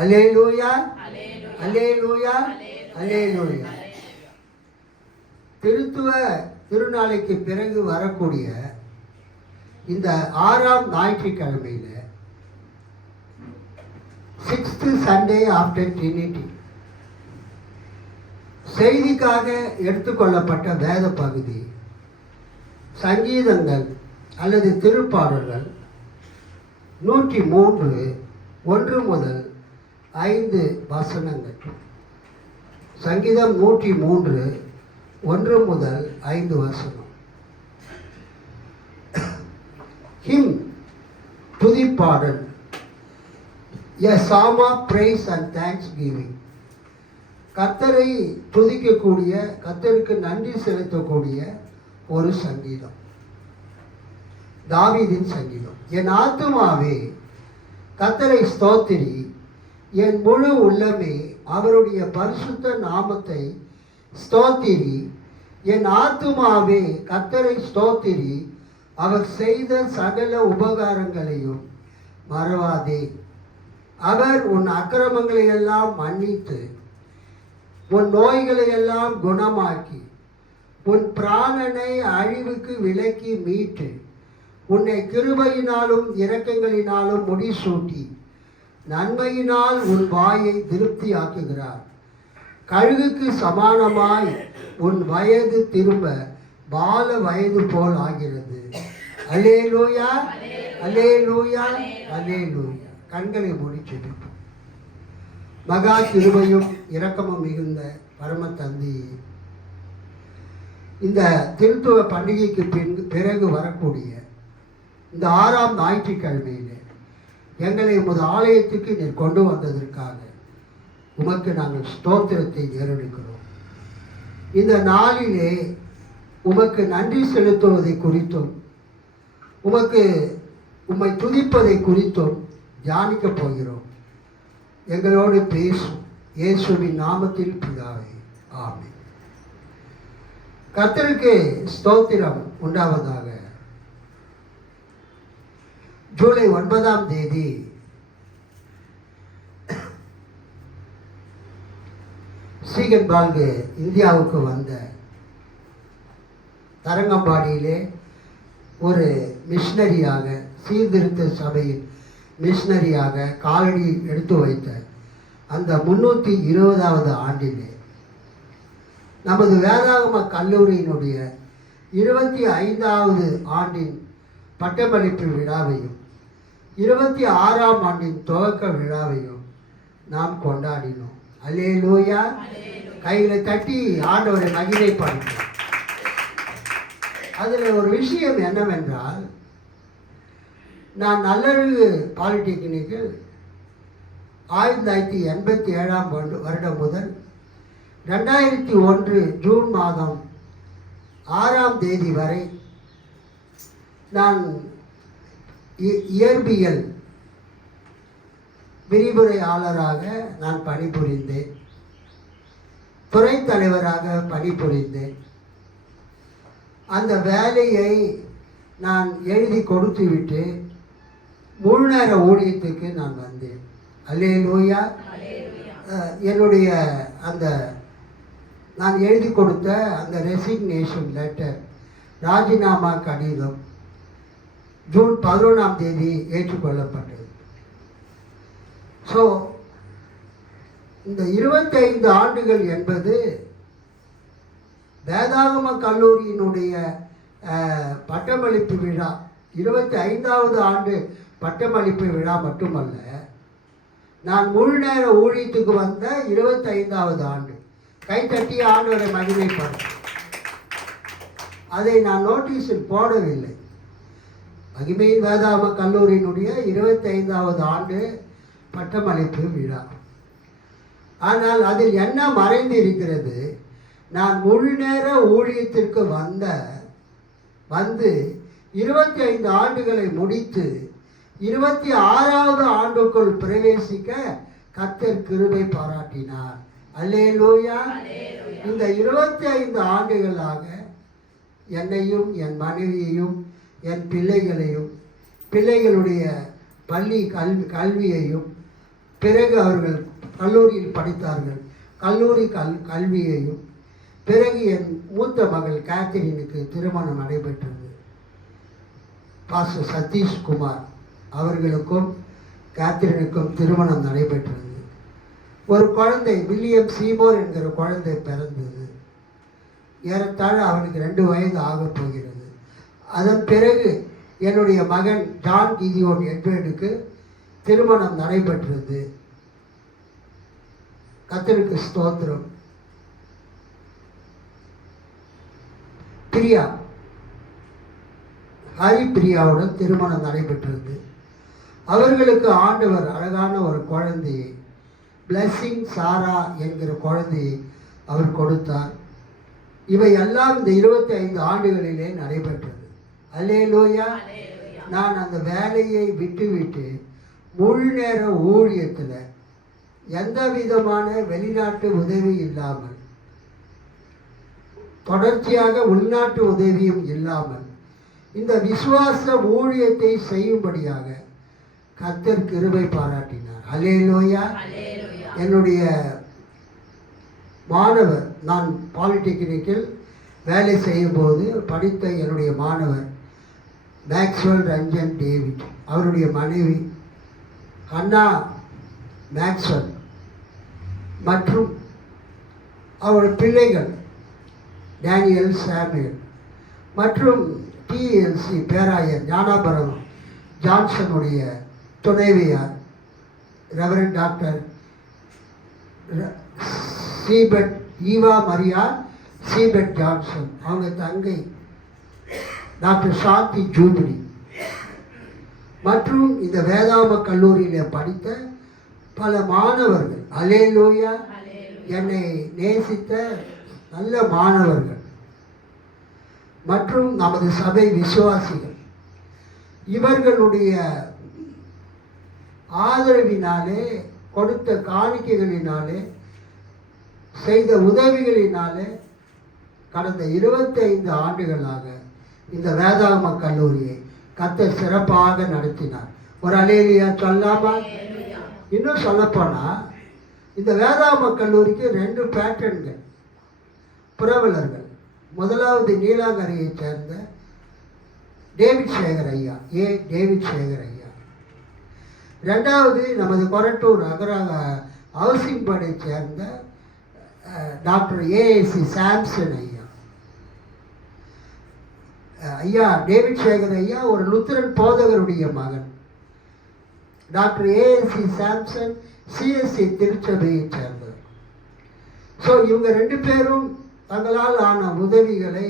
அல்லேலூயா, அல்லேலூயா, அல்லேலூயா. திருத்துவ திருநாளைக்கு பிறகு வரக்கூடிய இந்த 6ஆம் ஞாயிற்றுக்கிழமையில் 6th Sunday after Trinity செய்திக்காக எடுத்துக்கொள்ளப்பட்ட வேத பகுதி சங்கீதங்கள் அல்லது திருப்பாடல்கள் 103 1 முதல் 5 வசனங்கள். சங்கீதம் 103 1 முதல் 5 வசனம். ஹிம் துதிப்பாடல், a psalm of praise and thanksgiving. கர்த்தரை துதிக்கக்கூடிய, கர்த்தருக்கு நன்றி செலுத்தக்கூடிய ஒரு சங்கீதம், தாவீதின் சங்கீதம். என் ஆத்துமாவே கர்த்தரை ஸ்தோத்திரி, என் முழு உள்ளமே அவருடைய பரிசுத்த நாமத்தை ஸ்தோத்திரி. என் ஆத்துமாவே கர்த்தரை ஸ்தோத்திரி, அவர் செய்த சகல உபகாரங்களையும் மறவாதே. அவர் உன் அக்கிரமங்களை எல்லாம் மன்னித்து உன் நோய்களை எல்லாம் குணமாக்கி உன் பிராணனை அழிவுக்கு விலக்கி மீட்டு உன்னை கிருபையினாலும் இரக்கங்களினாலும் முடிசூட்டி நன்மையினால் உன் வாயை திருப்தியாக்குகிறார். கழுகுக்கு சமானமாய் உன் வயது திரும்ப பால வயது போல் ஆகிறது. அல்லேலூயா, அல்லேலூயா, அல்லேலூயா. கண்களை மூடி ஜெபிப்போம். மகா கிருபையும் இரக்கமும் மிகுந்த பரம தந்தையே, இந்த திருத்துவ பண்டிகைக்கு பிறகு வரக்கூடிய இந்த 6ஆம் ஞாயிற்றுக்கிழமையிலே எங்களை உமது ஆலயத்துக்கு நீர் கொண்டு வந்ததற்காக உமக்கு நாங்கள் ஸ்தோத்திரத்தை ஏறெடுக்கிறோம். இந்த நாளிலே உமக்கு நன்றி செலுத்துவதை குறித்தும் உம்மை துதிப்பதை குறித்தும் தியானிக்கப் போகிறோம். எங்களோடு பேசும் இயேசுவின் நாமத்தில் பிதாவே, ஆமென். கர்த்தருக்கு ஸ்தோத்திரம் உண்டாவதாக. ஜூலை 9ஆம் தேதி ஸ்ரீகன் பால்கு இந்தியாவுக்கு வந்த தரங்கம்பாடியிலே ஒரு மிஷனரியாக, சீர்திருத்த சபையின் மிஷனரியாக காலடி எடுத்து வைத்த அந்த 320வது ஆண்டிலே நமது வேதாகம கல்லூரியினுடைய 25வது ஆண்டின் பட்டமளிப்பு விழாவையும் 26ஆம் ஆண்டின் துவக்க விழாவையும் நாம் கொண்டாடினோம். அல்லேலூயா. கையில் தட்டி ஆண்டவரை மகிமைப்படுத்தும். அதில் ஒரு விஷயம் என்னவென்றால், நான் நல்லறிவு பாலிடெக்னிக்கில் 1987ஆம் வருடம் முதல் 2001 ஜூன் மாதம் 6ஆம் தேதி வரை நான் இயற்பியல் விரிவுரையாளராக நான் பணிபுரிந்தேன். துறைத் தலைவராக பணிபுரிந்தேன். அந்த வேலையை நான் எழுதி கொடுத்துவிட்டு முழு நேர ஊழியத்துக்கு நான் வந்தேன். அல்லேலூயா. என்னுடைய நான் எழுதி கொடுத்த அந்த ரெசிக்னேஷன் லெட்டர், ராஜினாமா கடிதம் ஜூன் 11ஆம் தேதி ஏற்றுக்கொள்ளப்பட்டது. ஸோ இந்த 25 ஆண்டுகள் என்பது வேதாகம கல்லூரியினுடைய பட்டமளிப்பு விழா, 25வது ஆண்டு பட்டமளிப்பு விழா மட்டுமல்ல, நான் முழு நேர ஊழியத்துக்கு வந்த 25வது ஆண்டு. கைத்தட்டி ஆண்டவரை மகிமைப்படும். அதை நான் நோட்டீஸில் போடவில்லை. மகிமையின் வேதாகம கல்லூரியினுடைய 25வது ஆண்டு பட்டமளிப்பு விழா. ஆனால் அதில் என்ன மறைந்து இருக்கிறது? நான் முழு நேர ஊழியத்திற்கு வந்து 25 ஆண்டுகளை முடித்து 26வது ஆண்டுக்குள் பிரவேசிக்க கர்த்தர் கிருபை பாராட்டினார். அல்லேலூயா. இந்த 25 ஆண்டுகளாக என்னையும் என் மனைவியையும் என் பிள்ளைகளையும் பிள்ளைகளுடைய பள்ளி கல்வியையும் பிறகு அவர்கள் கல்லூரியில் படித்தார்கள். கல்லூரி கல்வியையும் பிறகு என் மூத்த மகள் கேத்தரினுக்கு திருமணம் நடைபெற்றது. பாஸ்டர் சதீஷ்குமார் அவர்களுக்கும் கேத்தரினுக்கும் திருமணம் நடைபெற்றது. ஒரு குழந்தை வில்லியம் சீமோர் என்கிற குழந்தை பிறந்தது. ஏறத்தாழ அவனுக்கு 2 வயது ஆகப் போகிறது. அதன் பிறகு என்னுடைய மகன் ஜான் கிதியோன் எட்வர்டுக்கு திருமணம் நடைபெற்றது. கர்த்தருக்கு ஸ்தோத்திரம். பிரியா, ஹரிப்பிரியாவுடன் திருமணம் நடைபெற்றது. அவர்களுக்கு ஆண்டவர் அழகான ஒரு குழந்தையை, பிளஸிங் சாரா என்கிற குழந்தையை அவர் கொடுத்தார். இவை எல்லாம் இந்த 25 ஆண்டுகளிலே நடைபெற்றது. அல்லேலூயா. நான் அந்த வேலையை விட்டுவிட்டு முழு நேர ஊழியத்தில் எந்த விதமான வெளிநாட்டு உதவி இல்லாமல், தொடர்ச்சியாக உள்நாட்டு உதவியும் இல்லாமல் இந்த விசுவாச ஊழியத்தை செய்யும்படியாக கர்த்தர் கிருபை பாராட்டினார். அல்லேலூயா. என்னுடைய மாணவர், நான் பாலிடெக்னிக்கில் வேலை செய்யும்போது படித்த என்னுடைய மாணவர் மேக்ஸ்வெல் ரஞ்சன் டேவிட், அவருடைய மனைவி அண்ணா மேக்ஸ்வெல் மற்றும் அவருடைய பிள்ளைகள் டேனியல் சாமுவேல் மற்றும் டிஎல்சி பேராயர் ஞானாபரம் ஜான்சனுடைய துணைவியார் reverend doctor seabed Eva Maria seabed Johnson, அவங்க தங்கை டாக்டர் சாந்தி ஜூபிலி மற்றும் இந்த வேதாம கல்லூரியில் படித்த பல மாணவர்கள், அல்லேலூயா, என்னை நேசித்த நல்ல மாணவர்கள் மற்றும் நமது சபை விசுவாசிகள், இவர்களுடைய ஆதரவினாலே, கொடுத்த காணிக்கைகளினாலே, செய்த உதவிகளினாலே கடந்த 25 ஆண்டுகளாக இந்த வேதாகம கல்லூரியை கர்த்தர் சிறப்பாக நடத்தினார். ஒரு அல்லேலூயா சொல்லாமா? இன்னும் சொல்லப்போனால் இந்த வேதாகம கல்லூரிக்கு 2 பேட்டன்கள், புரவலர்கள். முதலாவது நீலாங்கரையைச் சேர்ந்த டேவிட் சேகர் ஐயா, டேவிட் சேகர் ஐயா. ரெண்டாவது நமது கொரட்டூர் அகராக ஹவுசிங் போர்டைச் சேர்ந்த டாக்டர் ஏஏசி சாம்சன் ஐயா. ஐயா டேவிட் சேகர் ஐயா ஒரு லுத்தரன் போதகருடைய மகன். டாக்டர் ஏஏசி சாம்சன் சிஎஸ்சி திருச்சபையைச் சேர்ந்தவர். ஸோ இவங்க 2 பேரும் தங்களால் ஆன உதவிகளை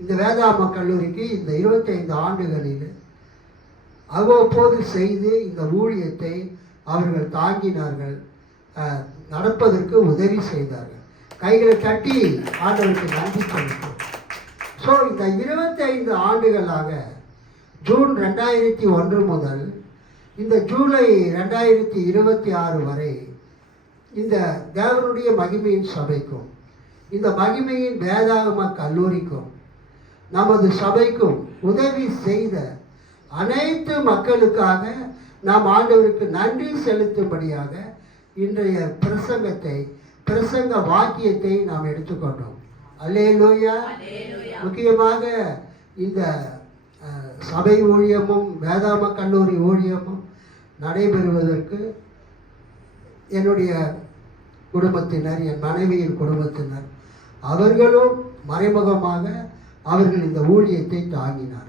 இந்த வேதாம கல்லூரிக்கு இந்த 25 ஆண்டுகளில் அவ்வப்போது செய்து இந்த ஊழியத்தை அவர்கள் தாங்கினார்கள், நடப்பதற்கு உதவி செய்தார்கள். கைகளை தட்டி ஆண்டவருக்கு நன்றி செலுத்தும். ஸோ இந்த 25 ஆண்டுகளாக ஜூன் 2001 முதல் இந்த ஜூலை 2026 வரை இந்த தேவனுடைய மகிமையின் சபைக்கும் இந்த மகிமையின் வேதாகம கல்லூரிக்கும் நமது சபைக்கும் உதவி செய்த அனைத்து மக்களுக்காக நாம் ஆண்டவருக்கு நன்றி செலுத்தும்படியாக இன்றைய பிரசங்க வாக்கியத்தை நாம் எடுத்துக்கொண்டோம். அல்லேலூயா. முக்கியமாக இந்த சபை ஊழியமும் வேதாகம கல்லூரி ஊழியமும் நடைபெறுவதற்கு என்னுடைய குடும்பத்தினர், என் மனைவியின் குடும்பத்தினர், அவர்களும் மறைமுகமாக அவர்கள் இந்த ஊழியத்தை தாங்கினார்கள்.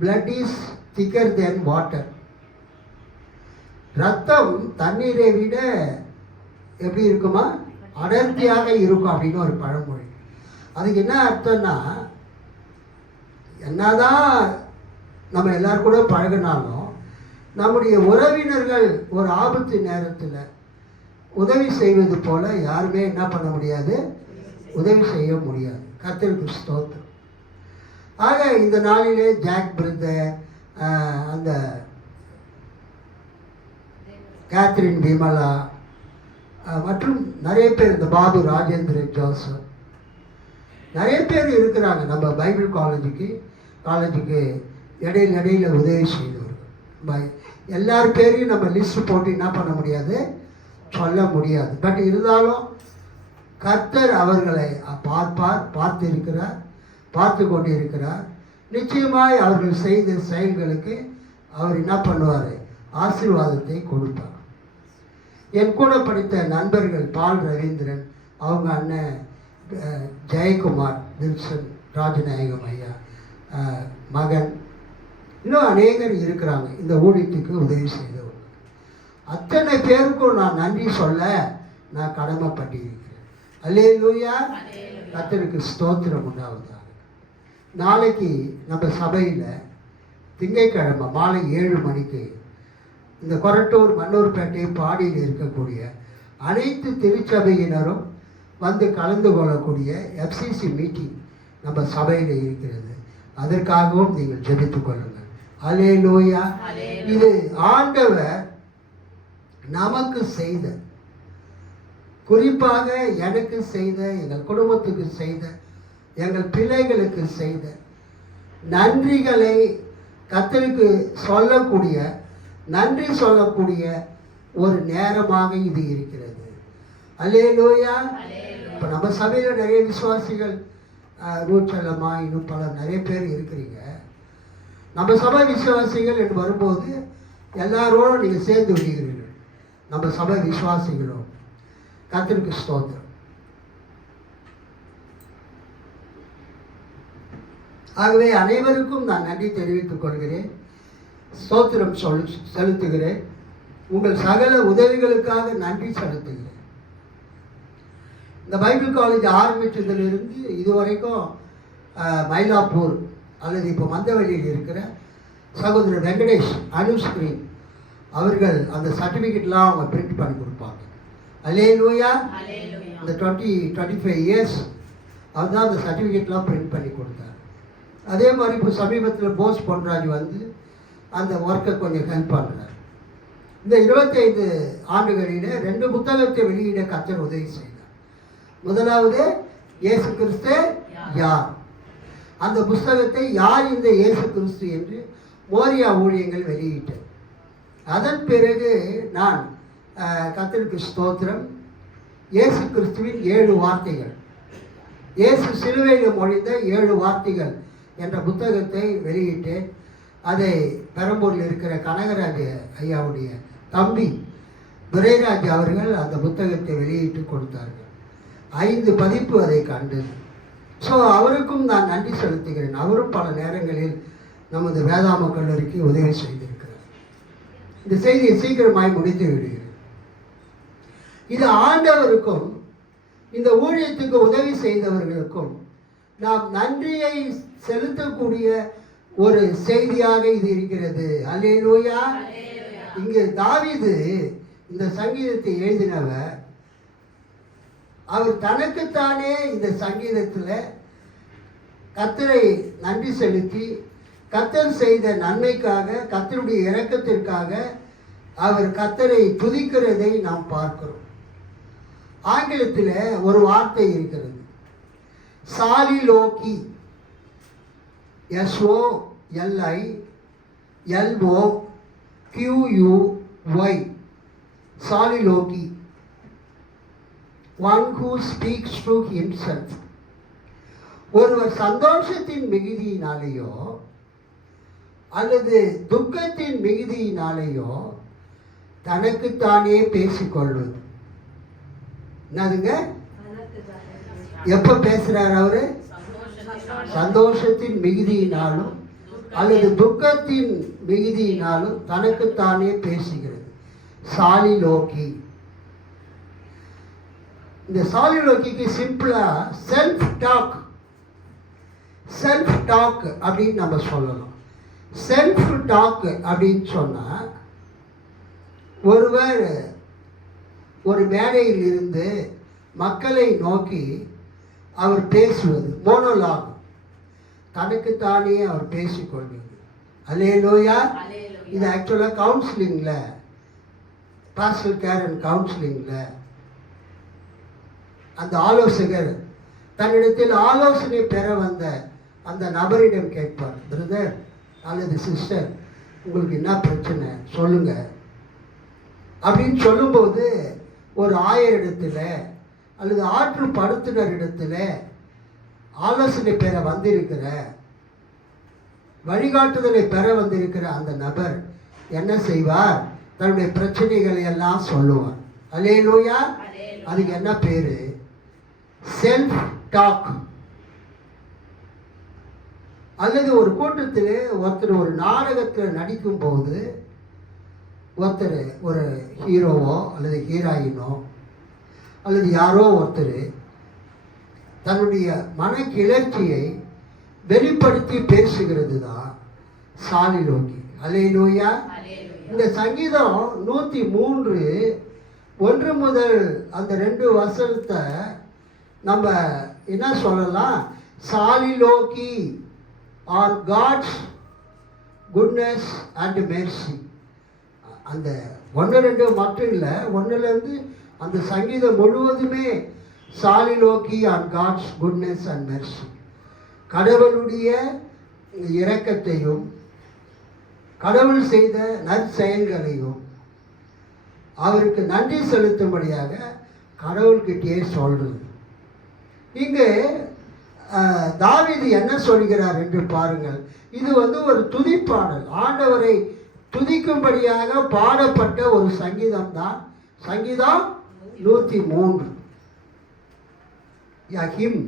blood is thicker than water. ரத்தம் தண்ணீரை விட எப்படி இருக்குமா? அடர்த்தியாக இருக்கும் அப்படின்னு ஒரு பழமொழி. அதுக்கு என்ன அர்த்தம்னா, என்னதான் நம்ம எல்லாரும் கூட பழகினாலும் நம்முடைய உறவினர்கள் ஒரு ஆபத்து நேரத்தில் உதவி செய்வது போல யாருமே என்ன பண்ண முடியாது, உதவி செய்ய முடியாது. கர்த்தருக்கு ஸ்தோத்திரம். ஆக இந்த நாளிலே ஜாக் பிரதர், அந்த கேத்ரின் விமலா மற்றும் நிறைய பேர், இந்த பாபு ராஜேந்திரன் ஜோசப், நிறைய பேர் இருக்கிறாங்க. நம்ம பைபிள் காலேஜுக்கு இடையில உதவி செய்தவர்கள். எல்லார் பேரையும் நம்ம லிஸ்ட் போட்டு என்ன பண்ண முடியாது, சொல்ல முடியாது. பட் இருந்தாலும் கர்த்தர் அவர்களை பார்த்திருக்கிறார், பார்த்து கொண்டு இருக்கிறார். நிச்சயமாய் அவர்கள் செய்த செயல்களுக்கு அவர் என்ன பண்ணுவார், ஆசீர்வாதத்தை கொடுப்பார். என் கூட படித்த நண்பர்கள் பால் ரவீந்திரன், அவங்க அண்ணன் ஜெயக்குமார், வில்சன் ராஜநாயகம் ஐயா மகன், இன்னும் அநேகர் இருக்கிறாங்க இந்த ஊழியத்துக்கு உதவி செய்தவங்க. அத்தனை பேருக்கும் நான் நன்றி சொல்ல நான் கடமைப்பட்டிருக்கிறேன். அல்லேலூயா, கர்த்தருக்கு ஸ்தோத்திரம் உண்டாவதாக. நாளைக்கு நம்ம சபையில் திங்கட்கிழமை மாலை 7 மணிக்கு இந்த கொரட்டூர் மன்னூர்பேட்டை பாடியில் இருக்கக்கூடிய அனைத்து திருச்சபையினரும் வந்து கலந்து கொள்ளக்கூடிய FCC மீட்டிங் நம்ம சபையில் இருக்கிறது. அதற்காகவும் நீங்கள் ஜெபித்துக் கொள்ளுங்கள். அல்லேலூயா. இது ஆண்டவர் நமக்கு செய்த, குறிப்பாக எனக்கு செய்த, எங்கள் குடும்பத்துக்கு செய்த, எங்கள் பிள்ளைகளுக்கு செய்த நன்றிகளை கர்த்தருக்கு சொல்லக்கூடிய, நன்றி சொல்லக்கூடிய ஒரு நேரமாக இது இருக்கிறது. அல்லேலூயா. இப்போ நம்ம சபையில் நிறைய விசுவாசிகள், ரூச்சல்லம்மா, இன்னும் பல நிறைய பேர் இருக்கிறீங்க. நம்ம சபை விசுவாசிகள் என்று வரும்போது எல்லாரோடும் நீங்கள் சேர்ந்து விடுகிறீர்கள். நம்ம சபை விசுவாசிகளோடு கர்த்தருக்கு ஸ்தோத்திரம். ஆகவே அனைவருக்கும் நான் நன்றி தெரிவித்துக் கொள்கிறேன், ஸ்தோத்திரம் செலுத்துகிறேன். உங்கள் சகல உதவிகளுக்காக நன்றி செலுத்துகிறேன். இந்த பைபிள் காலேஜ் ஆரம்பித்ததிலிருந்து இதுவரைக்கும் மயிலாப்பூர் அல்லது இப்போ மந்தவெளியில் இருக்கிற சகோதரர் வெங்கடேஷ் அனுஸ்கிரீன் அவர்கள் அந்த சர்டிஃபிகேட்லாம் அவங்க பிரிண்ட் பண்ணி கொடுப்பாங்க. அல்லேலூயா. இந்த 25 இயர்ஸ் அவர் தான் அந்த சர்டிஃபிகேட்லாம் பிரிண்ட் பண்ணி கொடுத்தார். அதே மாதிரி இப்போ சமீபத்தில் போஸ் பொன்ராஜ் வந்து அந்த ஒர்க்கை கொஞ்சம் ஹெல்ப் பண்ணுறார். இந்த 25 ஆண்டுகளில் 2 புத்தகத்தை வெளியிட கர்த்தர் உதவி செய்தார். முதலாவது இயேசு கிறிஸ்து யார், அந்த புஸ்தகத்தை யார் இந்த இயேசு கிறிஸ்து என்று மோரியா ஊழியங்கள் வெளியிட்டது. அதன் பிறகு நான் கர்த்தருக்கு ஸ்தோத்திரம், இயேசு கிறிஸ்துவின் 7 வார்த்தைகள், இயேசு சிலுவையில் மொழிந்த 7 வார்த்தைகள் என்ற புத்தகத்தை வெளியிட்டேன். அதை பெரம்பூரில் இருக்கிற கனகராஜ் ஐயாவுடைய தம்பி துரைராஜ் அவர்கள் அந்த புத்தகத்தை வெளியிட்டு கொடுத்தார்கள். 5 பதிப்பு அதை கண்டது. ஸோ அவருக்கும் நான் நன்றி செலுத்துகிறேன். அவரும் பல நேரங்களில் நமது வேதாம கல்லூரிக்கு உதவி செய்திருக்கிறார். இந்த செய்தியை சீக்கிரமாய் முடித்து விடுகிறேன். இது ஆண்டவருக்கும் இந்த ஊழியத்துக்கு உதவி செய்தவர்களுக்கும் நாம் நன்றியை செலுத்தக்கூடிய ஒரு செய்தியாக இது இருக்கிறது. அல்லேலூயா. இங்கு தாவீது இந்த சங்கீதத்தை எழுதினவர், அவர் தனக்குத்தானே இந்த சங்கீதத்தில் கர்த்தரை நன்றி செலுத்தி, கர்த்தர் செய்த நன்மைக்காக, கர்த்தருடைய இரக்கத்திற்காக அவர் கர்த்தரை துதிக்கிறதை நாம் பார்க்கிறோம். ஆங்கிலத்தில் ஒரு வார்த்தை இருக்கிறது, சாலிலோக்கி, SOLILOQUY, சாலிலோக்கி, one who speaks to himself. ஒருவர் சந்தோஷத்தின் மிகுதியினாலேயோ அல்லது துக்கத்தின் மிகுதியினாலேயோ தனக்குத்தானே பேசிக்கொள்வது. என்னதுங்க? எப்ப பேசுறார் அவரு? சந்தோஷத்தின் மிகுதியினாலும் அல்லது துக்கத்தின் மிகுதியினாலும் தனக்குத்தானே பேசுகிறது. சாலிலோக்கி. இந்த சாலிலோக்கிக்கு சிம்பிளா செல்ஃப் டாக் அப்படின்னு நம்ம சொல்லலாம். செல்ஃப் டாக் அப்படின்னு சொன்னா, ஒருவர் ஒரு மேடையில் இருந்து மக்களை நோக்கி அவர் பேசுவது, மோனோலாக், தனக்குத்தானே அவர் பேசிக்கொள்வது. அல்லேலூயா. இது ஆக்சுவலாக கவுன்சிலிங்கில், பாஸ்டல் கேர் அண்ட் கவுன்சிலிங்கில் அந்த ஆலோசகர் தன்னிடத்தில் ஆலோசனை பெற வந்த அந்த நபரிடம் கேட்பார், பிரதர் அல்லது சிஸ்டர், உங்களுக்கு என்ன பிரச்சனை சொல்லுங்க அப்படின்னு சொல்லும்போது ஒரு ஆயரிடத்துல அல்லது ஆற்றுப்படுத்தினர் இடத்துல ஆலோசனை பெற வந்திருக்கிற, வழிகாட்டுதலை பெற வந்திருக்கிற அந்த நபர் என்ன செய்வார்? தன்னுடைய பிரச்சனைகளை எல்லாம் சொல்லுவார். அல்லேலூயா. அதுக்கு என்ன பேரு? Self talk. அல்லது ஒரு கூட்டத்தில் ஒருத்தர் ஒரு நாடகத்தில் நடிக்கும் போது ஒருத்தர் ஒரு ஹீரோவோ அல்லது ஹீரோயினோ அல்லது யாரோ ஒருத்தர் தன்னுடைய மன கிளர்ச்சியை வெளிப்படுத்தி பேசுகிறது தான் சாலிலோகி. அல்லேலூயா. இந்த சங்கீதம் 103 1 முதல் அந்த 2 வசனத்தை நம்ம என்ன சொல்லலாம்? Soliloquy on God's goodness and mercy. அந்த 1-2 மட்டும் இல்லை, 1லேருந்து அந்த சங்கீதம் முழுவதுமே soliloquy on God's goodness and mercy. கடவுளுடைய இரக்கத்தையும் கடவுள் செய்த நற்செயல்களையும் அவருக்கு நன்றி செலுத்தும்படியாக கடவுள்கிட்டயே சொல்றது. இங்கு தாவீது என்ன சொல்கிறார் என்று பாருங்கள். இது ஒரு துதிப்பாடல், ஆண்டவரை துதிக்கும்படியாக பாடப்பட்ட ஒரு சங்கீதம் தான் சங்கீதம் 103. ஹிம்.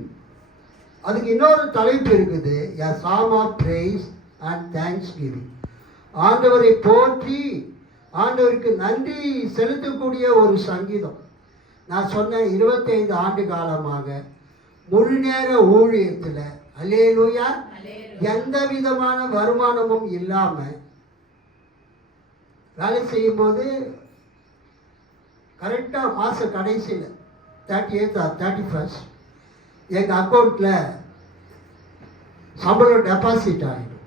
அதுக்கு இன்னொரு தலைப்பு இருக்குது, a psalm of praise and thanksgiving. ஆண்டவரை போற்றி ஆண்டவருக்கு நன்றி செலுத்தக்கூடிய ஒரு சங்கீதம். நான் சொன்ன 25 ஆண்டு காலமாக முழு நேர ஊழியத்தில் அல்லேலூயா எந்த விதமான வருமானமும் இல்லாமல் வேலை செய்யும்போது கரெக்டாக மாத கடைசியில் 30th or 31st எங்கள் அக்கௌண்ட்டில் சம்பளம் டெபாசிட் ஆகிடும்.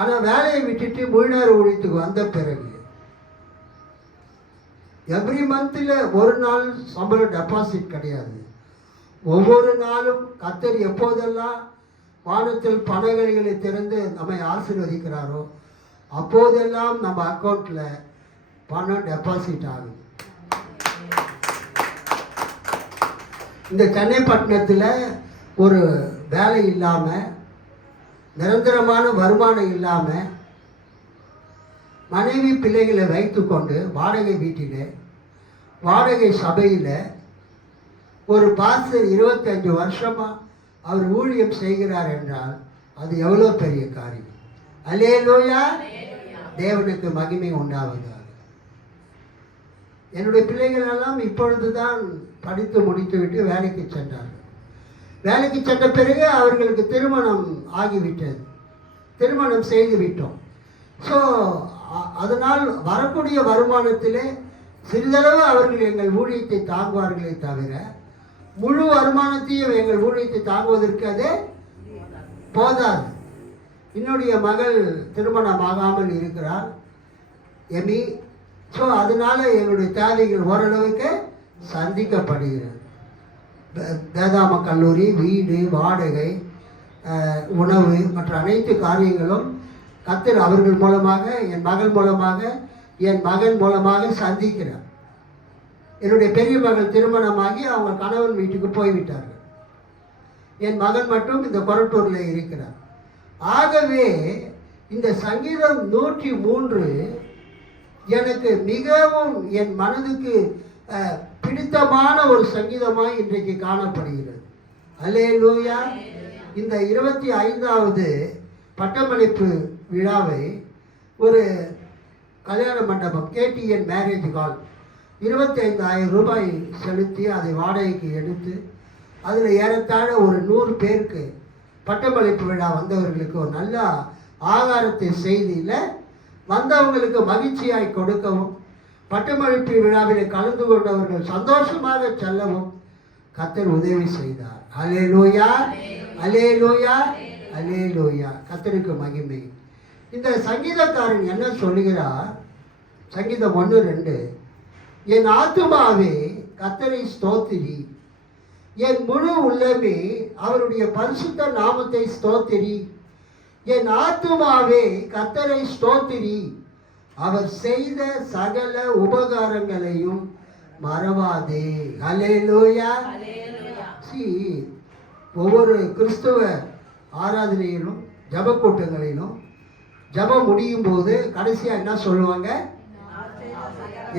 ஆனால் வேலையை விட்டுட்டு முழு நேர ஊழியத்துக்கு வந்த பிறகு எவ்ரி மந்தில் ஒரு நாள் சம்பளம் டெபாசிட் கிடையாது. ஒவ்வொரு நாளும் கர்த்தர் எப்போதெல்லாம் வானத்தில் பணங்களை திறந்து நம்மை ஆசீர்வதிக்கிறாரோ அப்போதெல்லாம் நம்ம அக்கௌண்ட்டில் பணம் டெபாசிட் ஆகும். இந்த சென்னை பட்டணத்தில் ஒரு வேலை இல்லாமல், நிரந்தரமான வருமானம் இல்லாமல், மனைவி பிள்ளைகளை வைத்து கொண்டு வாடகை வீட்டில் வாடகை சபையில் ஒரு பாஸ்டர் 25 வருஷமாக அவர் ஊழியம் செய்கிறார் என்றால் அது எவ்வளோ பெரிய காரியம். அல்லேலூயா. தேவனுக்கு மகிமை உண்டாவதாக. என்னுடைய பிள்ளைகள் எல்லாம் இப்பொழுது தான் படித்து முடித்துவிட்டு வேலைக்கு சென்றார்கள். வேலைக்கு சென்ற பிறகு அவர்களுக்கு திருமணம் ஆகிவிட்டது, திருமணம் செய்து விட்டோம். ஸோ அதனால் வரக்கூடிய வருமானத்திலே சிறிதளவு அவர்கள் எங்கள் ஊழியத்தை தாங்குவார்களே தவிர முழு வருமானத்தையும் எங்கள் ஊழியத்தை தாங்குவதற்கு அது போதாது. என்னுடைய மகள் திருமணம் ஆகாமல் இருக்கிறார், எமி. ஸோ அதனால எங்களுடைய தேவைகள் ஓரளவுக்கு சந்திக்கப்படுகிறது. வேதாம கல்லூரி, வீடு வாடகை, உணவு மற்ற அனைத்து காரியங்களும் கர்த்தர் அவர்கள் மூலமாக, என் மகள் மூலமாக, என் மகன் மூலமாக சந்திக்கிறார். என்னுடைய பெரிய மகள் திருமணமாகி அவங்க கணவன் வீட்டுக்கு போய்விட்டார்கள். என் மகன் மட்டும் இந்த கொரட்டூரில் இருக்கிறார். ஆகவே இந்த சங்கீதம் 103 எனக்கு மிகவும் என் மனதுக்கு பிடித்தமான ஒரு சங்கீதமாய் இன்றைக்கு காணப்படுகிறது. அல்லேலூயா. இந்த 25வது பட்டமளிப்பு விழாவை ஒரு கல்யாண மண்டபம் KTN மேரேஜ் ஹால் 25,000 ரூபாய் செலுத்தி அதை வாடகைக்கு எடுத்து அதில் ஏறத்தாழ ஒரு 100 பேருக்கு பட்டமளிப்பு விழா வந்தவர்களுக்கு ஒரு நல்ல ஆகாரத்தை செய்தியில் வந்தவங்களுக்கு மகிழ்ச்சியாய் கொடுக்கவும், பட்டமளிப்பு விழாவில் கலந்து கொண்டவர்கள் சந்தோஷமாக செல்லவும் கர்த்தர் உதவி செய்தார். அல்லேலூயா, அல்லேலூயா, அல்லேலூயா. கர்த்தருக்கு மகிமை. இந்த சங்கீதக்காரன் என்ன சொல்லுகிறார்? சங்கீதம் 1:2, என் ஆத்துமாவே கர்த்தரை ஸ்தோத்திரி, என் முழு உள்ளமே அவருடைய பரிசுத்த நாமத்தை ஸ்தோத்திரி, என் ஆத்துமாவே கர்த்தரை ஸ்தோத்திரி, அவர் செய்த சகல உபகாரங்களையும் மறவாதே. ஹல்லேலூயா. ஒவ்வொரு கிறிஸ்துவ ஆராதனையிலும் ஜப கூட்டங்களிலும் ஜபம் முடியும் போது கடைசியா என்ன சொல்லுவாங்க?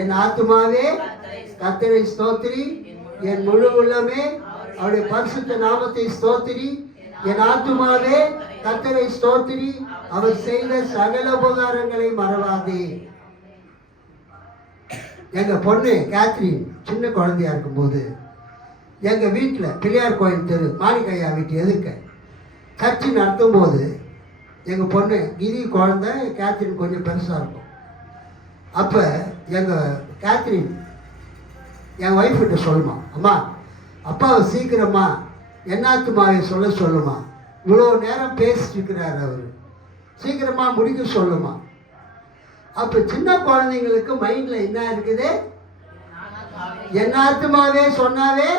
என் ஆத்துமாவே கர்த்தரை ஸ்தோத்திரி, என் முழு உள்ளமே அவருடைய பரிசுத்த நாமத்தை ஸ்தோத்திரி, என் ஆத்துமாவே கர்த்தரை ஸ்தோத்திரி, அவர் செய்த சகல உபகாரங்களை மறவாதே. எங்க பொண்ணு கேத்ரின் சின்ன குழந்தையா இருக்கும்போது எங்க வீட்டில் பிள்ளையார் கோயில் தெரு மாணிக்கையா வீட்டு எதிர்க்க சர்ச்சு நடத்தும் போது எங்க பொண்ணு கிரி குழந்தை, கேத்ரின் கொஞ்சம் பெருசா இருக்கும். அப்போ எங்கள் கேத்ரின் என் ஒய்ஃப் கிட்ட சொல்லுமா, அம்மா அப்பாவை சீக்கிரமா என்னாத்துமாவை சொல்லுமா, இவ்வளோ நேரம் பேசிட்டு இருக்கிறார் அவர், சீக்கிரமா முடிக்க சொல்லுமா. அப்போ சின்ன குழந்தைங்களுக்கு மைண்டில் என்ன இருக்குது? என்னாத்துமாவே சொன்னாவே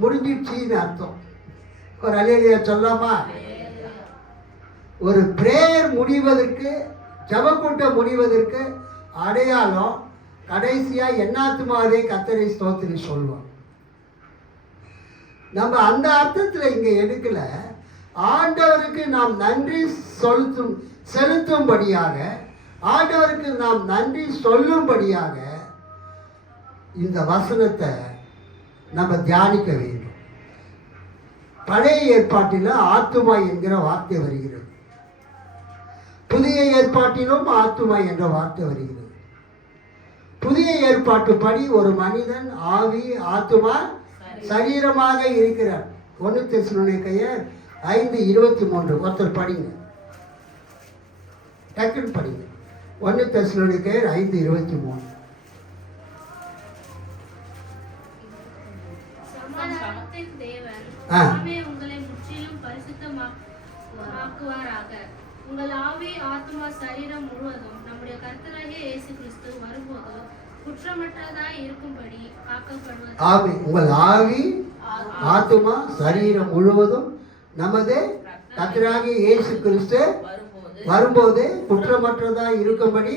முடிஞ்சிடுச்சின்னு அர்த்தம். ஒரு அல்லேலூயா சொல்லாமா? ஒரு பிரேயர் முடிவதற்கு, ஜபக்கூட்டம் முடிவதற்கு அடையாளம் கடைசியா என்னாத்துமாவே கர்த்தரை ஸ்தோத்திரி சொல்லுவோம். நம்ம அந்த அர்த்தத்தில் இங்க எடுக்கல. ஆண்டவருக்கு நாம் நன்றி செலுத்தும்படியாக, ஆண்டவருக்கு நாம் நன்றி சொல்லும்படியாக இந்த வசனத்தை நம்ம தியானிக்க வேண்டும். பழைய ஏற்பாட்டில் ஆத்துமா என்கிற வார்த்தை வருகிறது, புதிய ஏற்பாட்டிலும் ஆத்துமா என்ற வார்த்தை வருகிறது. புதிய ஏற்பாட்டு படி ஒரு மனிதன் ஆவி, ஆத்துமா, சரீரமாக இருக்கிறார். 1 தெசலோனிக்கேயர் 5:23 ஒருத்தர் படிங்க, டக்குன்னு படிங்க. 1 தெசலோனிக்கேயர் 5:23. உங்களை முற்றிலும் பரிசுத்தமாக்குவாராக. உங்கள் ஆவி, ஆத்துமா, சரீரம் முழுவதும் நம்முடைய கர்த்தராகிய இயேசு கிறிஸ்து வரும்போது குற்றமற்றதாய் இருக்கும்படி காக்கப்படுவது. ஆவி, உங்கள் ஆவி, ஆத்துமா, சரீரம் முழுவதும் நமது கர்த்தராகிய இயேசு கிறிஸ்து வரும்போது குற்றமற்றதாய் இருக்கும்படி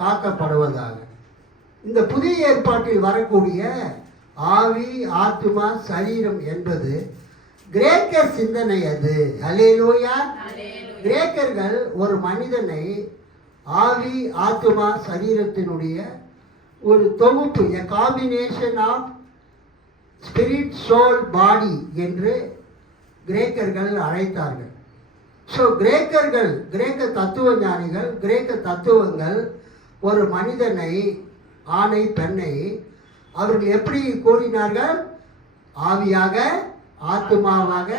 காக்கப்படுவதாக. இந்த புதிய ஏற்பாட்டில் வரக்கூடிய ஆவி, ஆத்துமா, சரீரம் என்பது கிரேக்க சிந்தனை. அது அல்லேலூயா. கிரேக்கர்கள் ஒரு மனிதனை ஆவி, ஆத்துமா, சரீரத்தினுடைய ஒரு தொகுப்பு, a combination of spirit, soul, body என்று கிரேக்கர்கள் அழைத்தார்கள். ஸோ கிரேக்கர்கள், கிரேக்க தத்துவ ஞானிகள், கிரேக்க தத்துவங்கள் ஒரு மனிதனை, ஆணை, பெண்ணை அவர்கள் எப்படி கூறினார்கள்? ஆவியாக, ஆத்துமாவாக,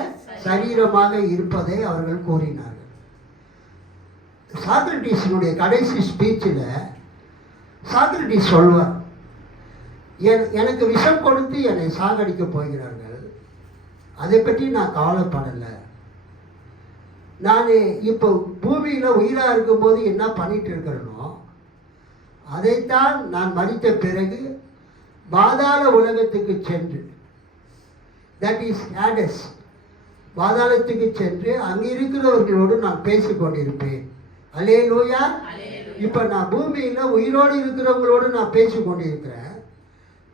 சரீரமாக இருப்பதை அவர்கள் கூறினார்கள். சாக்ரட்டிஸினுடைய கடைசி ஸ்பீச்சில் சாக்ரட்டிஸ் சொல்வார், எனக்கு விஷம் கொடுத்து என்னை சாகடிக்க போகிறார்கள், அதை பற்றி நான் கவலைப்படலை. நான் இப்போ பூமியில் உயிராக இருக்கும்போது என்ன பண்ணிட்டு இருக்கிறேனோ அதைத்தான் நான் மரித்த பிறகு பாதாள உலகத்துக்கு சென்று, தட் இஸ் ஹேடஸ், பாதாளத்துக்கு சென்று அங்கே இருக்கிறவர்களோடு நான் பேசிக்கொண்டிருப்பேன். அல்லேலூயா. இப்போ நான் பூமியில் உயிரோடு இருக்கிறவங்களோடு நான் பேசிக்கொண்டிருக்கிறேன்.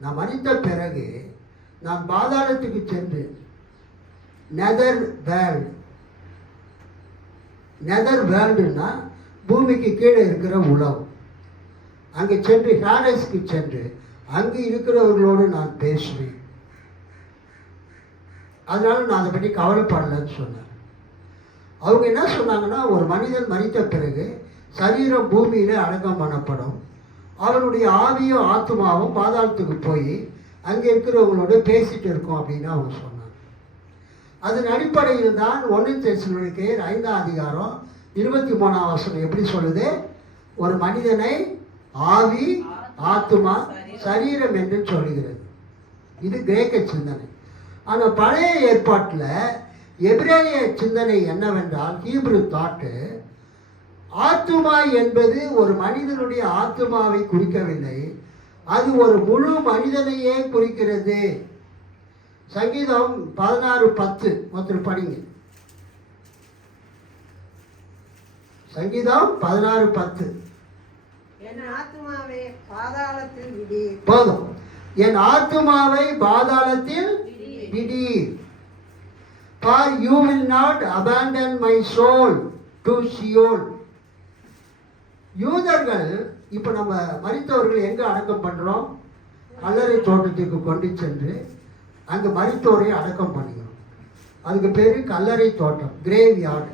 நான் மரித்த பிறகு நான் பாதாளத்துக்கு சென்று நெதர் வேர்ல்டு, நெதர் வேர்ல்டுன்னா பூமிக்கு கீழே இருக்கிற உலகம், அங்கே சென்று ஹேடஸ்க்கு சென்று அங்கே இருக்கிறவர்களோடு நான் பேசுவேன். அதனால நான் அதை பற்றி கவலைப்படலன்னு சொன்னேன். அவங்க என்ன சொன்னாங்கன்னா, ஒரு மனிதன் மரித்த பிறகு சரீரம் பூமியில் அடக்கம் பண்ணப்படும், அவனுடைய ஆவியும் ஆத்மாவும் பாதாளத்துக்கு போய் அங்கே இருக்கிறவங்களோட பேசிட்டு இருக்கோம் அப்படின்னு அவங்க சொன்னாங்க. அதன் அடிப்படையில் தான் 1 தெசலோனிக்கேயர் 5:23 எப்படி சொல்லுது? ஒரு மனிதனை ஆவி, ஆத்துமா, சரீரம் என்று சொல்லுகிறது. இது கிரேக்க சிந்தனை. ஆனால் பழைய ஏற்பாட்டில் எபிரேய சிந்தனை என்னவென்றால், ஹீப்ரு தாட்டு, ஆத்துமா என்பது ஒரு மனிதனுடைய ஆத்துமாவை குறிக்கவில்லை, அது ஒரு முழு மனிதனையே குறிக்கிறது. சங்கீதம் 16:10 ஒருத்தர் படிங்க. சங்கீதம் 16:10. என் ஆத்துமாவே பாதாளத்தில் விடி. போதும். என் ஆத்துமாவை பாதாளத்தில் விடீர். For you will not abandon my soul to Sheol. யூதர்கள் இப்போ நம்ம மரித்தவர்கள் எங்கே அடக்கம் பண்ணுறோம்? கல்லறை தோட்டத்திற்கு கொண்டு சென்று அங்கே மரித்தோரை அடக்கம் பண்ணுகிறோம். அதுக்கு பேர் கல்லறை தோட்டம், கிரேவ் யார்டு.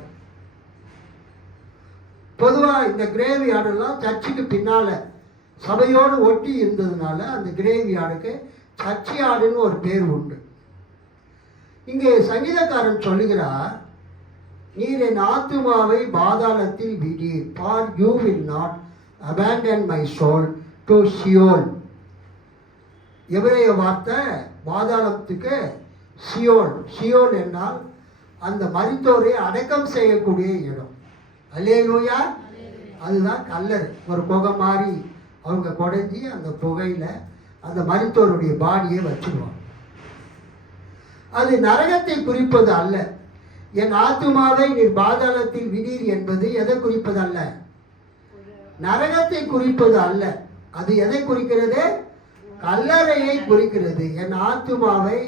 பொதுவாக இந்த கிரேவ் யார்டெல்லாம் சர்ச்சுக்கு பின்னால் சபையோடு ஒட்டி இருந்ததுனால அந்த கிரேவ் யார்டுக்கு சர்ச் யார்டுன்னு ஒரு பேர் உண்டு. இங்கே சங்கீதக்காரன் சொல்லுகிறார், நீர் என் ஆத்துமாவை பாதாளத்தில் விடீர். For you will not abandon my soul to Sheol. எபிரேய வார்த்தை பாதாளத்துக்கு சியோல். சியோல் என்றால் அந்த மரித்தோரை அடக்கம் செய்யக்கூடிய இடம். அல்லேலூயா. அதுதான் கல்லறை. ஒரு புகை மாதிரி அவங்க குடைஞ்சி அந்த புகையில் அந்த மரித்தோருடைய பாடியை வச்சுருவாங்க. அது நரகத்தை குறிப்பது அல்ல. என் ஆத்துமாவை நீர் பாதாளத்தில் விடீர் என்பது எதை குறிப்பது அல்ல? நரகத்தை குறிப்பது அல்ல. அது எதை குறிக்கிறது? கல்லறையை குறிக்கிறது. என் ஆத்துமாவை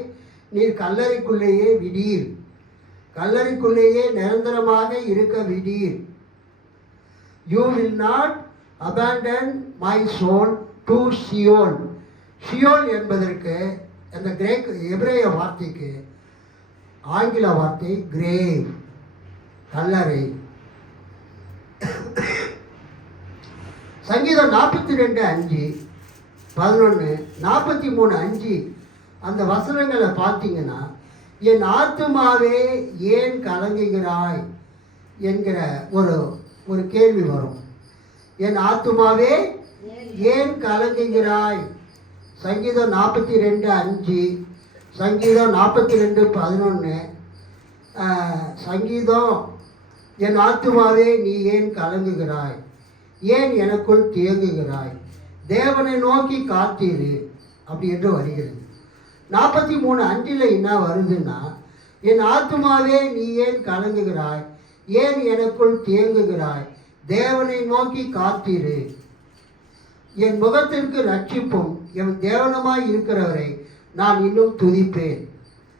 நீர் கல்லறைக்குள்ளேயே விடீர், கல்லறைக்குள்ளேயே நிரந்தரமாக இருக்க விடீர். You will not abandon my soul to Sheol. Sheol என்பதற்கு அந்த கிரேக் எபிரேய வார்த்தைக்கு ஆங்கில வார்த்தை கிரேவ், கல்லறை. சங்கீதம் 42:5, 11, 43:5 அந்த வசனங்களை பார்த்தீங்கன்னா, என் ஆத்துமாவே ஏன் கலங்குகிறாய் என்கிற ஒரு கேள்வி வரும். என் ஆத்துமாவே ஏன் கலங்குகிறாய்? சங்கீதம் 42:5, சங்கீதம் 42:11, சங்கீதம் என் ஆத்துமாவே நீ ஏன் கலங்குகிறாய், ஏன் எனக்குள் தியங்குகிறாய், தேவனை நோக்கி காத்தீரு அப்படி என்று வருகிறது. 43:5 என்ன வருதுன்னா, என் ஆத்துமாவே நீ ஏன் கலங்குகிறாய், ஏன் எனக்குள் தியங்குகிறாய், தேவனை நோக்கி காத்தீரு, என் முகத்திற்கு ரட்சிப்பும் என் தேவனமாய் இருக்கிறவரை நான் இன்னும் துதிப்பேன்.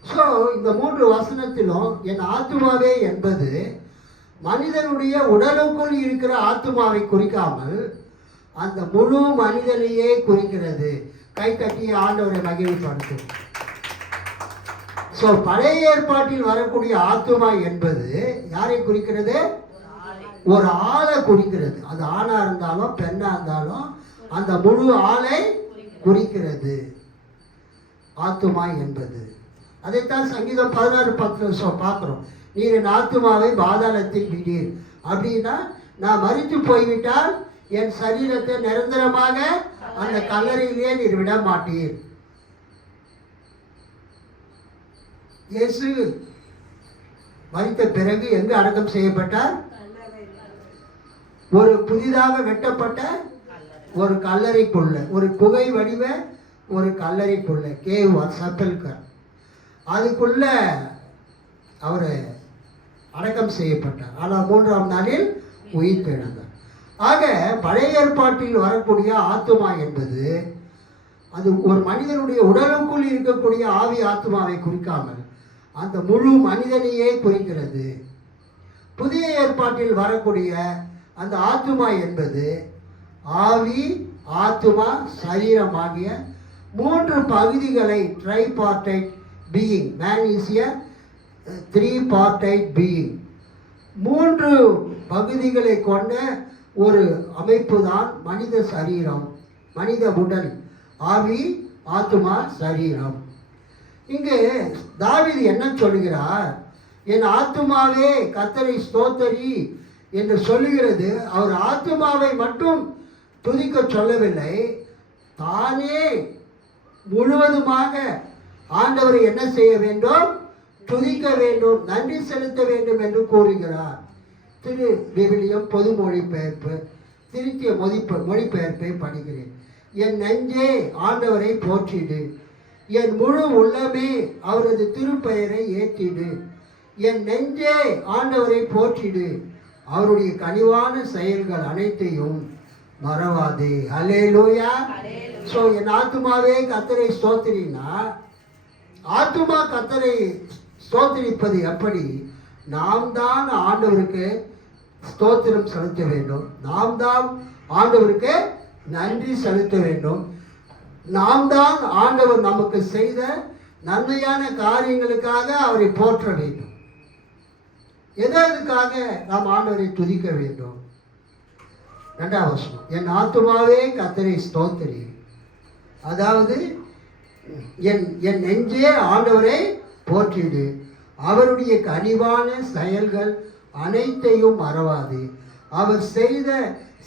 ஸோ இந்த 3 வசனத்திலும் என் ஆத்துமாவே என்பது மனிதனுடைய உடலுக்குள் இருக்கிற ஆத்துமாவை குறிக்காமல் அந்த முழு மனிதனையே குறிக்கிறது. கை தட்டி ஆண்டவரை மகிழ்ச்சிப்படுத்தும். ஸோ பழைய ஏற்பாட்டில் வரக்கூடிய ஆத்துமா என்பது யாரை குறிக்கிறது? ஒரு ஆளை குறிக்கிறது. அது ஆணா இருந்தாலும் பெண்ணா இருந்தாலும் அந்த முழு ஆளை குறிக்கிறது ஆத்துமா என்பது. அதைத்தான் சங்கீதம் 16:10 பார்க்குறோம். நீர் என் ஆத்துமாவை பாதாளத்தில் விடீர். அப்படின்னா நான் மரித்து போய்விட்டால் என் சரீரத்தை நிரந்தரமாக அந்த கல்லறையிலே நீர் விட மாட்டீர். இயேசு மரித்த பிறகு எங்கு அடக்கம் செய்யப்பட்டார்? ஒரு புதிதாக வெட்டப்பட்ட ஒரு கல்லறைக்குள்ள, ஒரு குகை வடிவ ஒரு கல்லறைக்குள்ள, கேவ் சப்பல்கர், அதுக்குள்ள அவர் அடக்கம் செய்யப்பட்டார். ஆனால் 3ஆம் நாளில் உயிர் தெழுந்தார். ஆக பழைய ஏற்பாட்டில் வரக்கூடிய ஆத்துமா என்பது அது ஒரு மனிதனுடைய உடலுக்குள் இருக்கக்கூடிய ஆவி ஆத்துமாவை குறிக்காமல் அந்த முழு மனிதனையே குறிக்கிறது. புதிய ஏற்பாட்டில் வரக்கூடிய அந்த ஆத்துமா என்பது ஆவி, ஆத்துமா, சரீரமாகிய 3 பகுதிகளை tripartite being, man is a 3-partyte being, 3 பகுதிகளை கொண்ட ஒரு அமைப்பு தான் மனித சரீரம், மனித உடல், ஆவி, ஆத்துமா, சரீரம். இங்கு தாவீது என்ன சொல்கிறார்? என் ஆத்துமாவே கர்த்தரை ஸ்தோத்தரி என்று சொல்லுகிறது. அவர் ஆத்துமாவை மட்டும் துதிக்க சொல்லவில்லை, தானே முழுவதுமாக ஆண்டவரை என்ன செய்ய வேண்டும்? துதிக்க வேண்டும், நன்றி செலுத்த வேண்டும் என்று கூறுகிறார். திரு விவிலியம் பொது மொழிபெயர்ப்பு திருத்திய மொழிபெயர்ப்பை படிக்கிறேன். என் நெஞ்சே ஆண்டவரை போற்றிடு, என் முழு உள்ளமே அவரது திருப்பெயரை ஏற்றிடு. என் நெஞ்சே ஆண்டவரை போற்றிடு, அவருடைய கனிவான செயல்கள் அனைத்தையும் மறவாதே. அல்லேலூயா. ஸோ என் ஆத்துமாவே கர்த்தரை ஸ்தோத்திரினா, ஆத்துமா கர்த்தரை ஸ்தோத்திரிப்பது எப்படி? நாம் தான் ஆண்டவருக்கு ஸ்தோத்திரம் செலுத்த வேண்டும். நாம் தான் ஆண்டவருக்கு நன்றி செலுத்த வேண்டும். நாம் தான் ஆண்டவர் நமக்கு செய்த நன்மையான காரியங்களுக்காக அவரை போற்ற வேண்டும். எதற்காக நாம் ஆண்டவரை துதிக்க வேண்டும்? 2ஆம் வசனம், என் ஆத்துமாவே கர்த்தரை ஸ்தோத்திரி. அதாவது என் நெஞ்சே ஆண்டவரை போற்றிடு, அவருடைய கனிவான செயல்கள் அனைத்தையும் மறவாதே. அவர் செய்த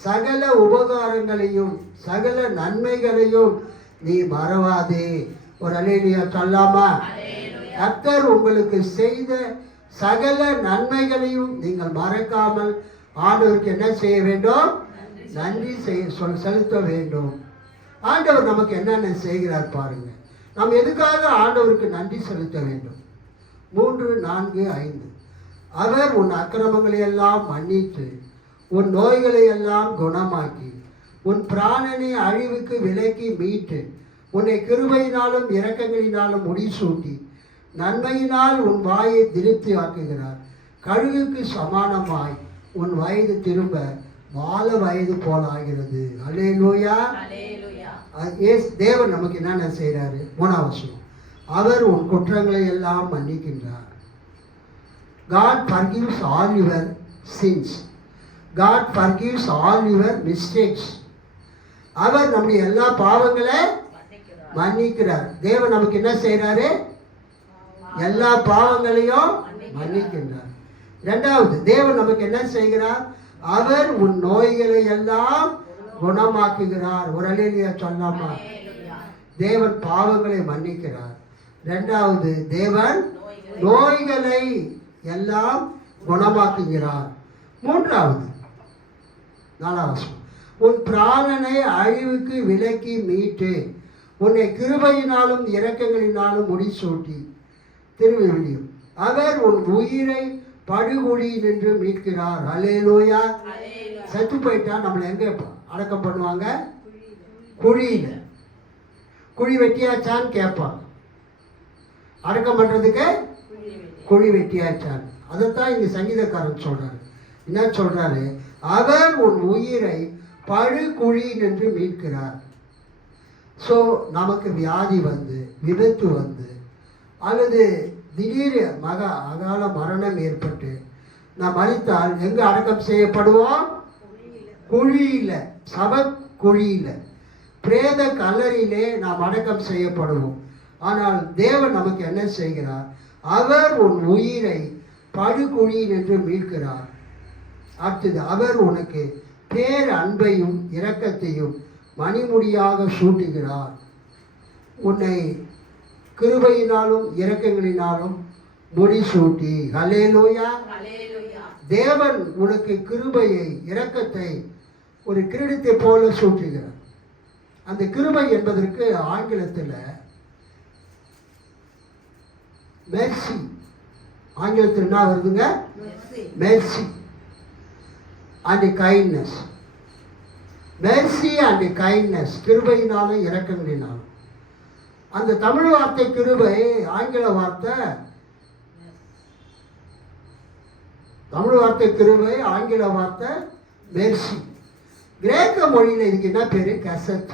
சகல உபகாரங்களையும் சகல நன்மைகளையும் நீ மறவாதே. ஒரு அல்லேலூயா சொல்லாமா? கர்த்தர் உங்களுக்கு செய்த சகல நன்மைகளையும் நீங்கள் மறக்காமல் ஆண்டவருக்கு என்ன செய்ய வேண்டும்? நன்றி செலுத்த வேண்டும். ஆண்டவர் நமக்கு என்னென்ன செய்கிறார் பாருங்க. நாம் எதுக்காக ஆண்டவருக்கு நன்றி செலுத்த வேண்டும்? 3, 4, 5. அவர் உன் அக்கிரமங்களை எல்லாம் மன்னித்து உன் நோய்களை எல்லாம் குணமாக்கி உன் பிராணனை அழிவுக்கு விலக்கி மீட்டு உன்னை கிருபையினாலும் இரக்கங்களினாலும் முடிசூட்டி நன்மையினால் உன் வாயை திருப்தி ஆக்குகிறார். கழுகுக்கு சமானமாய் உன் வயது திரும்ப வாழ வயது போல ஆகிறது. அல்லேலூயா. தேவன் நமக்கு என்னென்ன செய்கிறாரு? 3ஆம் வசனம், அவர் உன் குற்றங்களை எல்லாம் மன்னிக்கின்றார். God forgives all your sins. God forgives all your mistakes. அவர் நம்முடைய எல்லா பாவங்களை மன்னிக்கிறார். தேவன் நமக்கு என்ன செய்கிறாரு? எல்லா பாவங்களையும் மன்னிக்கின்றார். 2வது, தேவன் நமக்கு என்ன செய்கிறார்? அவர் உன் நோய்களை எல்லாம் குணமாக்குகிறார். ஒரு அல்லேலூயா சொல்லாமா? தேவன் பாவங்களை மன்னிக்கிறார். 2வது, தேவன் நோய்களை எல்லாம் குணமாக்குகிறார். 3வது, 4ஆம் வசனம், உன் பிராணனை அழிவுக்கு விலக்கி மீட்டு உன்னை கிருபையினாலும் இரக்கங்களினாலும் முடிசூட்டி. திருவிழியம், அவர் உன் உயிரை படுகுழியில் நின்று மீட்கிறார். அல்லேலூயா. செத்து போயிட்டா நம்மளை எங்கே அடக்கம் பண்ணுவாங்க? குழியில். குழி வெட்டியாச்சான்னு கேட்பாங்க. அடக்கம் பண்ணுறதுக்கு குழி வெட்டியாச்சான். அதைத்தான் இங்கே சங்கீதக்காரன் சொல்கிறார். என்ன சொல்கிறாரு? அவர் உன் உயிரை படுகுழி நின்று மீட்கிறார். ஸோ நமக்கு வியாதி வந்து விபத்து வந்து அல்லது திடீர் அகால மரணம் ஏற்பட்டு நாம் மரித்தால் எங்கே அடக்கம் செய்யப்படுவோம்? குழியில், சப குழியில், பிரேத கல்லறையிலே நாம் அடக்கம் செய்யப்படுவோம். ஆனால் தேவன் நமக்கு என்ன செய்கிறார்? அவர் உன் உயிரை படுகுழியில் நின்று மீட்கிறார். அடுத்தது, அவர் உனக்கு பேர் அன்பையும் இரக்கத்தையும் மணிமுடியாக சூட்டுகிறார். உன்னை கிருபையினாலும் இரக்கங்களினாலும் முடிசூட்டி. அல்லேலூயா. தேவன் உனக்கு கிருபையை இரக்கத்தை ஒரு கிரீடத்தை போல சூட்டுகிறார். அந்த கிருபை என்பதற்கு ஆங்கிலத்தில் மெர்சி. ஆங்கிலத்தில் என்ன வருதுங்க? Mercy and kindness. Mercy and kindness, கிருபையினாலும் இரக்கங்களினாலும். அந்த தமிழ் வார்த்தை கிருபை, ஆங்கில வார்த்தை தமிழ் வார்த்தை கிருபை, ஆங்கில வார்த்தை மெர்சி. கிரேக்க மொழியில் இதுக்கு என்ன பேர்? கெசத்.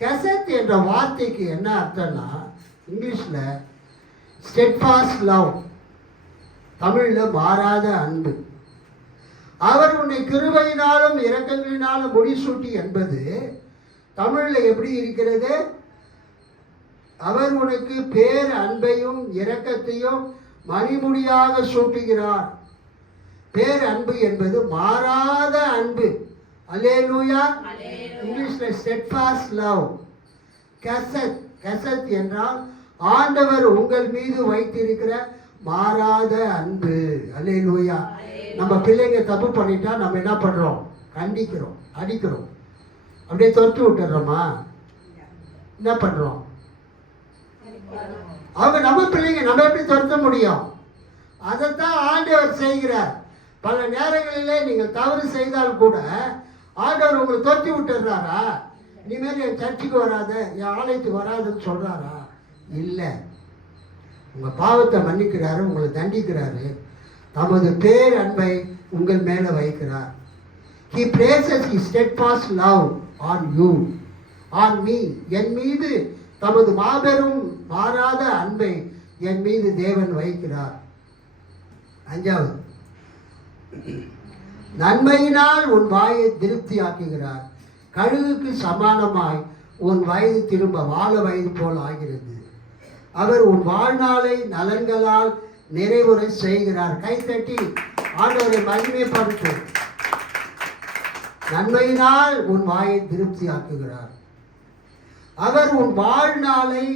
கெசத் என்ற வார்த்தைக்கு என்ன அர்த்தம்னா, இங்கிலீஷில் ஸ்டெட்ஃபாஸ்ட் லவ், தமிழில் மாறாத அன்பு. அவர் உன்னை கிருபையினாலும் இரக்கங்களினாலும் முடிசூட்டி என்பது தமிழில் எப்படி இருக்கிறது? அவர் உனக்கு பேர் அன்பையும் இரக்கத்தையும் மணிமுடியாக சூட்டுகிறார். பேர் அன்பு என்பது மாறாத அன்பு. அல்லேலூயா. இங்கிலீஷில் ஸ்டெட்ஃபாஸ்ட் லவ். கெசத், கெசத் என்றால் ஆண்டவர் உங்கள் மீது வைத்திருக்கிற மாறாத அன்பு. அல்லேலூயா. நம்ம பிள்ளைங்க தப்பு பண்ணிட்டா நம்ம என்ன பண்ணுறோம்? கண்டிக்கிறோம், அடிக்கிறோம், அப்படியே தொட்டு விட்டுறோமா? என்ன பண்ணுறோம்? அவங்க நம்ம பிள்ளைங்க, நம்ம எப்படி துரத்த முடியும்? அதைத்தான் ஆண்டவர் செய்கிறார். பல நேரங்களிலே நீங்கள் தவறு செய்தால் கூட ஆண்டவர் உங்களை தொத்தி விட்டுறாரா? இனிமேல் என் சர்ச்சுக்கு வராத, என் ஆலயத்துக்கு வராதுன்னு சொல்றாரா? இல்லை. உங்கள் பாவத்தை மன்னிக்கிறாரு, உங்களை தண்டிக்கிறாரு, தமது பேர் அன்பை உங்கள் மேலே வைக்கிறார். He places his steadfast love on you, on me. என் மீது தமது மாபெரும் மாறாத அன்பை என் மீது தேவன் வைக்கிறார். 5வது, நன்மையினால் உன் வாயை திருப்தியாக்குகிறார். கழுகுக்கு சமானமாய் உன் வயது திரும்ப வாழ வயது போல் ஆகிறது. அவர் உன் வாழ்நாளை நலன்களால் நிறைவுரை செய்கிறார். கைத்தட்டி ஆண்டவரை மகிமைப்படுத்து. நன்மையினால் உன் வாயை திருப்தியாக்குகிறார். அவர் உன் வாழ்நாளை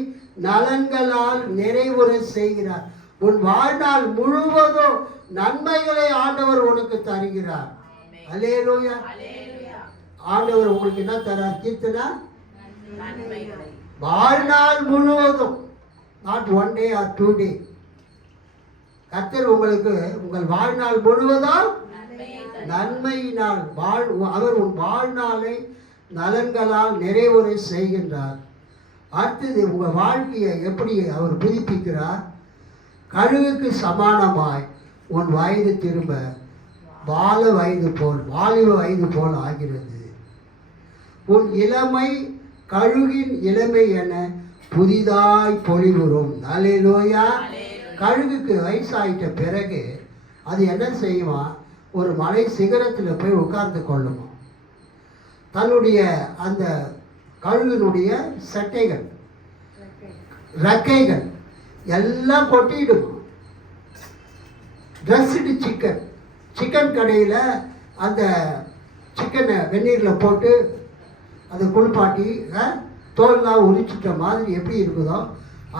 நலன்களால் நிறைவுரை செய்கிறார். உன் வாழ்நாள் முழுவதும் நன்மைகளை ஆண்டவர் உனக்கு தருகிறார். அல்லேலூயா. ஆண்டவர் உங்களுக்கு என்ன தரார்? கீர்த்தனா, வாழ்நாள் முழுவதும், நாட் 1 day or 2 day. கர்த்தர் உங்களுக்கு உங்கள் வாழ்நாள் முழுவதும் நன்மையினால் அவர் உன் வாழ்நாளை நலன்களால் நிறைவுரை செய்கின்றார். அடுத்தது, உங்கள் வாழ்க்கையை எப்படி அவர் புதுப்பிக்கிறார்? கழுகுக்கு சமானமாய் உன் வயது திரும்ப வாலிப வயது போல் ஆகிறது. உன் இளமை கழுகின் இளமை என புதிதாய் பொலிவுறும். அல்லேலூயா. கழுகுக்கு வயசாயிட்ட பிறகு அது என்ன செய்யுமா? ஒரு மலை சிகரத்தில் போய் உட்கார்ந்து கொள்ளுமா. தன்னுடைய அந்த கழுகினுடைய சட்டைகள், ரெக்கைகள் எல்லாம் கொட்டிடுமா. ட்ரெஸ்டு சிக்கன் கடையில் அந்த சிக்கனை வெந்நீரில் போட்டு அதை குளிப்பாட்டி தோல்லாம் உரிச்சிட்ட மாதிரி எப்படி இருக்குதோ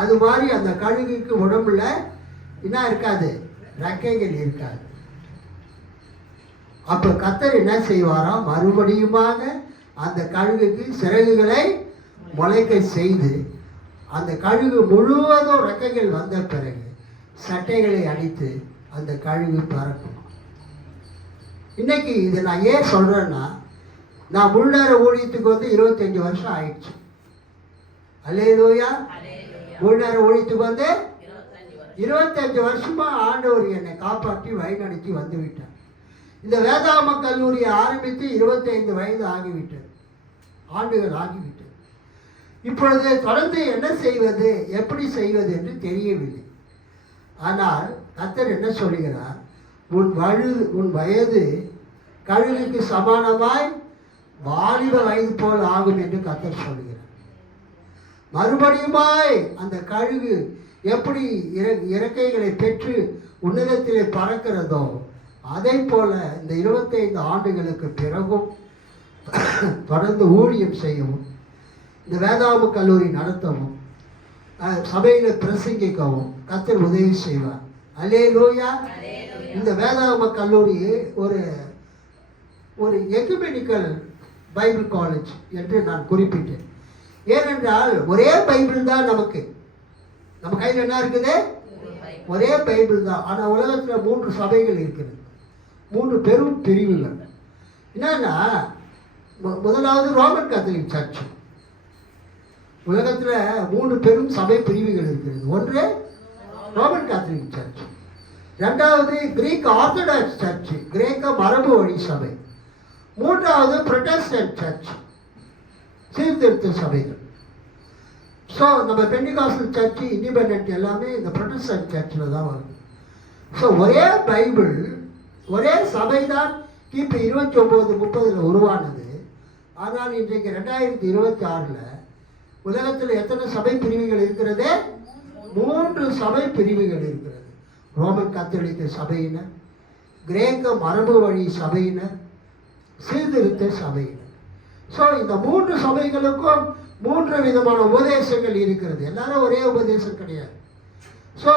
அது மாதிரி அந்த கழுகுக்கு உடம்புல என்ன இருக்காது? ரெக்கைகள் இருக்காது. அப்போ கர்த்தர் என்ன செய்வாராம்? மறுபடியுமாக அந்த கழுகுக்கு சிறகுகளை முளைக்க செய்து அந்த கழுகு முழுவதும் ரெக்கைகள் வந்த பிறகு சட்டைகளை அடித்து அந்த கழுகு பறக்கும். இன்னைக்கு இதை நான் ஏன் சொல்கிறேன்னா, நான் முழுநேர ஊழியத்துக்கு வந்து 25 வருஷம் ஆயிடுச்சு. அல்லேலூயா. முழுநேர ஊழியத்துக்கு வந்து 25 வருஷமா ஆண்டவர் என்னை காப்பாற்றி வழிநடத்தி வந்து விட்டார். இந்த வேதாம கல்லூரியை ஆரம்பித்து 25 வயது ஆண்டுகள் ஆகிவிட்டது. இப்பொழுது தொடர்ந்து என்ன செய்வது, எப்படி செய்வது என்று தெரியவில்லை. ஆனால் கர்த்தர் என்ன சொல்கிறார்? உன் வயது கழுகுக்கு சமானமாய் வாலிப வயது போல் ஆகும் என்று கர்த்தர் சொல்கிறார். மறுபடியுமாய் அந்த கழுகு எப்படி இறக்கைகளை பெற்று உன்னதத்திலே பறக்கிறதோ அதை போல இந்த 25 ஆண்டுகளுக்கு பிறகும் தொடர்ந்து ஊழியம் செய்யவும், இந்த வேதாம கல்லூரி நடத்தவும், சபையில் பிரசங்கிக்கவும் கர்த்தர் உதவி செய்வார். அல்லேலூயா. இந்த வேதாகம கல்லூரி ஒரு எகுமெனிக்கல் பைபிள் காலேஜ் என்று நான் குறிப்பிட்டேன். ஏனென்றால் ஒரே பைபிள் தான் நம்ம கையில் என்ன இருக்குது? ஒரே பைபிள் தான். ஆனால் உலகத்தில் 3 சபைகள் இருக்கிறது, 3 பெரும் பிரிவுகள். என்னன்னா, முதலாவது ரோமன் கத்தோலிக் சர்ச். உலகத்தில் 3 பெரும் சபை பிரிவுகள் இருக்கிறது. ஒன்று ரோமன் கத்தோலிக் சர்ச், ரெண்டாவது கிரீக் ஆர்த்தடாக்ஸ் சர்ச், கிரேக்க மரபு வழி சபை, மூன்றாவது புரொட்டஸ்டன்ட் சர்ச், சீர்திருத்த சபைகள். ஸோ நம்ம பெண்டிகாஸ்டல் சர்ச், இண்டிபெண்டன்ட் எல்லாமே இந்த புரொட்டஸ்டன்ட் சர்ச்சில் தான் வருது. ஸோ ஒரே பைபிள், ஒரே சபை தான் கிபி 29-30 உருவானது. ஆனால் இன்றைக்கு 2026 உலகத்தில் எத்தனை சபை பிரிவுகள் இருக்கிறது? 3 சபை பிரிவுகள் இருக்கிறது. ரோமன் கத்தோலிக்க சபையினர், கிரேக்க மரபு வழி சபையினர், சீர்திருத்த சபையினர். ஸோ இந்த 3 சபைகளுக்கும் 3 விதமான உபதேசங்கள் இருக்கிறது. எல்லாரும் ஒரே உபதேசம் கிடையாது. ஸோ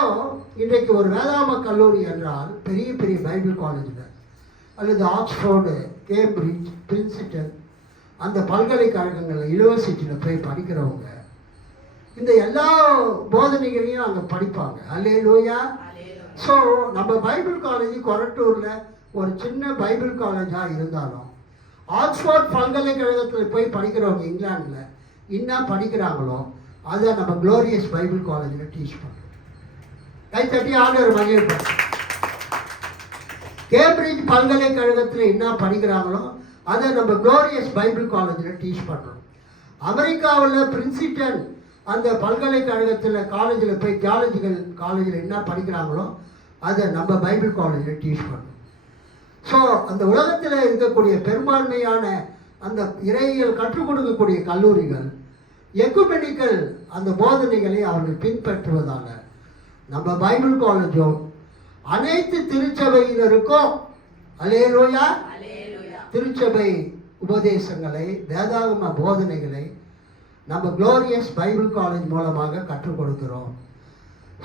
இன்றைக்கு ஒரு வேதாம கல்லூரி என்றால் பெரிய பெரிய பைபிள் காலேஜில் அல்லது ஆக்ஸ்ஃபோர்டு, கேம்பிரிட்ஜ், பிரின்ஸ்டன், அந்த பல்கலைக்கழகங்களில், யூனிவர்சிட்டியில் போய் படிக்கிறவங்க இந்த எல்லா போதனைகளையும் அங்கே படிப்பாங்க. அல்லேலூயா. ஸோ நம்ம பைபிள் காலேஜ் கொரட்டூரில் ஒரு சின்ன பைபிள் காலேஜாக இருந்தாலும் ஆக்ஸ்போர்ட் பல்கலைக்கழகத்தில் போய் படிக்கிறவங்க இங்கிலாந்தில் என்ன படிக்கிறாங்களோ அதை நம்ம க்ளோரியஸ் பைபிள் காலேஜில் டீச் பண்ணுறோம். கைத்தட்டி ஆண்டவர் மகிழ்ப்பார். கேம்பிரிட்ஜ் பல்கலைக்கழகத்தில் என்ன படிக்கிறாங்களோ அதை நம்ம க்ளோரியஸ் பைபிள் காலேஜில் டீச் பண்ணுறோம். அமெரிக்காவில் பிரின்சிட்டன் அந்த பல்கலைக்கழகத்தில் காலேஜில் போய் தியாலஜிக்கல் காலேஜில் என்ன படிக்கிறாங்களோ அதை நம்ம பைபிள் காலேஜில் டீச் பண்ணுறோம். ஸோ அந்த உலகத்தில் இருக்கக்கூடிய பெரும்பான்மையான அந்த இறையியல் கற்றுக் கொடுக்கக்கூடிய கல்லூரிகள் எக்குமெனிக்கல் அந்த போதனைகளை அவர்கள் பின்பற்றுவதால் நம்ம பைபிள் காலேஜும் அனைத்து திருச்சபையினருக்கும் அல்லேலூயா திருச்சபை உபதேசங்களை வேதாகம போதனைகளை நம்ம க்ளோரியஸ் பைபிள் காலேஜ் மூலமாக கற்றுக் கொடுக்கிறோம்.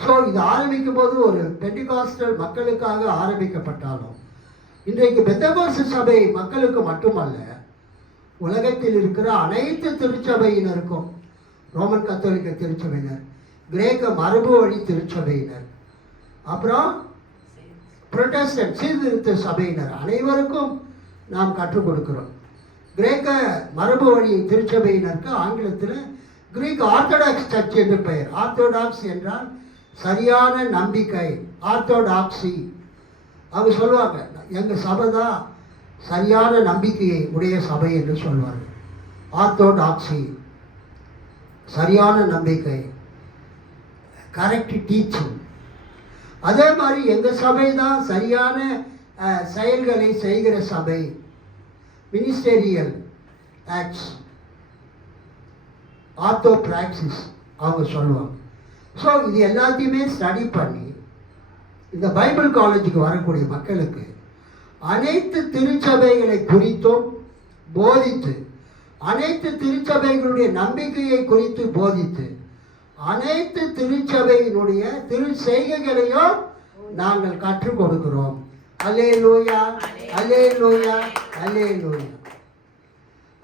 ஸோ இது ஆரம்பிக்கும் போது ஒரு பெண்டிகாஸ்டல் மக்களுக்காக ஆரம்பிக்கப்பட்டாலும் இன்றைக்கு பெந்தகோஸ்து சபை மக்களுக்கு மட்டுமல்ல, உலகத்தில் இருக்கிற அனைத்து திருச்சபையினருக்கும், ரோமன் கத்தோலிக்க திருச்சபையினர், கிரேக்க மரபு வழி திருச்சபையினர், அப்புறம் புரொட்டஸ்டன்ட் சீர்திருத்த சபையினர் அனைவருக்கும் நாம் கற்றுக் கொடுக்கிறோம். கிரேக்க மரபு வழி திருச்சபையினருக்கு ஆங்கிலத்தில் கிரீக் ஆர்த்தடாக்ஸ் சர்ச் என்று பெயர். ஆர்த்தோடாக்ஸ் என்றால் சரியான நம்பிக்கை, ஆர்த்தோடாக்சி. அவங்க சொல்லுவாங்க, எங்கள் சபை தான் சரியான நம்பிக்கையை உடைய சபை என்று சொல்வார்கள். ஆர்த்தோடாக்சி, சரியான நம்பிக்கை, கரெக்ட் டீச்சிங். அதே மாதிரி எங்கள் சபை தான் சரியான செயல்களை செய்கிற சபை, மினிஸ்டீரியல் ஆக்ட்ஸ், ஆர்த்தோபிராக்சிஸ் அவங்க சொல்லுவாங்க. ஸோ இது எல்லாத்தையுமே ஸ்டடி பண்ணி இந்த பைபிள் காலேஜுக்கு வரக்கூடிய மக்களுக்கு அனைத்து திருச்சபைகளை குறித்தும் போதித்து, அனைத்து திருச்சபைகளுடைய நம்பிக்கையை குறித்து போதித்து, அனைத்து திருச்சபையினுடைய திரு செய்கைகளையும் நாங்கள் கற்றுக் கொடுக்கிறோம். அல்லேலூயா, அல்லேலூயா, அல்லேலூயா.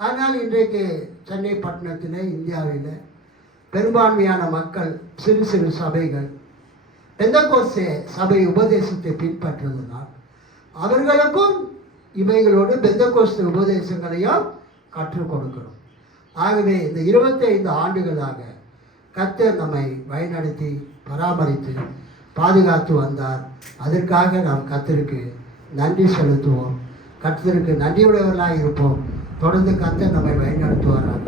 ஆனால் இன்றைக்கு சென்னை பட்டணத்தில், இந்தியாவில் பெரும்பான்மையான மக்கள், சிறு சிறு சபைகள் பெந்தகோஸ்தே சபை உபதேசத்தை பின்பற்றுவதனால் அவர்களுக்கும் இவைகளோடு பெந்தகோஸ்தே உபதேசங்களையும் கற்றுக் கொடுக்கிறோம். ஆகவே இந்த 25 ஆண்டுகளாக கர்த்தர் நம்மை வழிநடத்தி பராமரித்து பாதுகாத்து வந்தார். அதற்காக நாம் கர்த்தருக்கு நன்றி செலுத்துவோம். கர்த்தருக்கு நன்றியுடையவர்களாக இருப்போம். தொடர்ந்து கர்த்தர் நம்மை வழிநடத்துவாராக.